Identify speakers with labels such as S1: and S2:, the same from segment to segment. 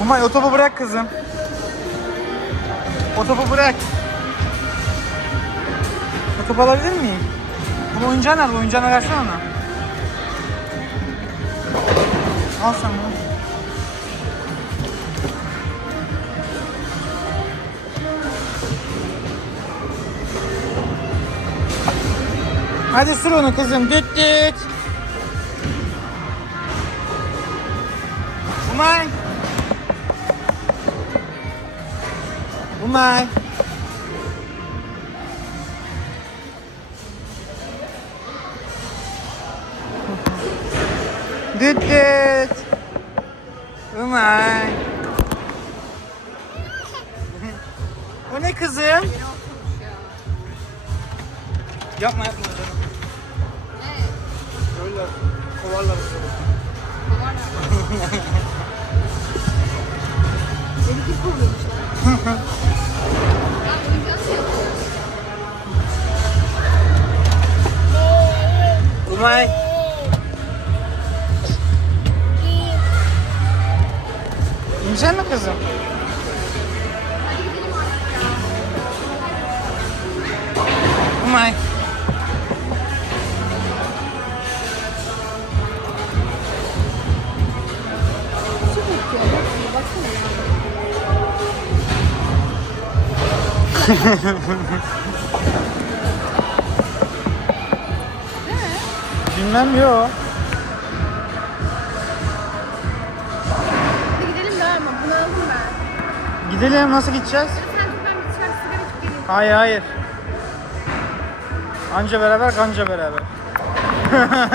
S1: Umay o bırak kızım. O bırak. O alabilir miyim? Ama oyuncağı nerede? Oyuncağını versene ona. Al sen bunu. Hadi sür onu kızım. Düt düt. Umay. Umay. Düt düt. Umay. o ne kızım? Yapma yapma canım. Öyle kovarlar seni.
S2: Beni kim kovuyormuş
S1: Umay. İnecek mi kızım? Umay.
S2: Baksana
S1: Bilmem yok.
S2: Hadi gidelim de ama bunu aldım ben.
S1: Gidelim nasıl gideceğiz?
S2: Sen dur ben bir dışarı sigara içip geleyim.
S1: Hayır hayır. Anca beraber kanca beraber.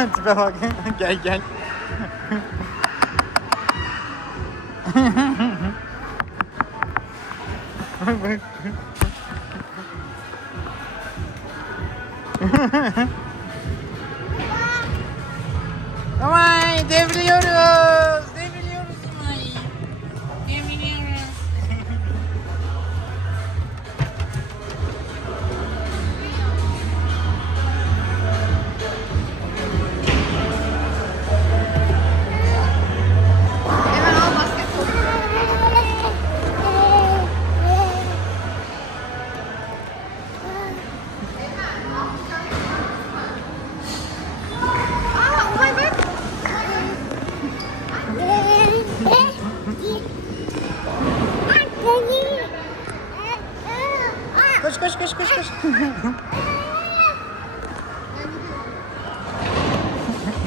S1: Tipe bak. gel gel. Umay
S2: Bye-bye!
S1: Koş koş koş koş koş.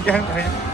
S1: Gel buraya.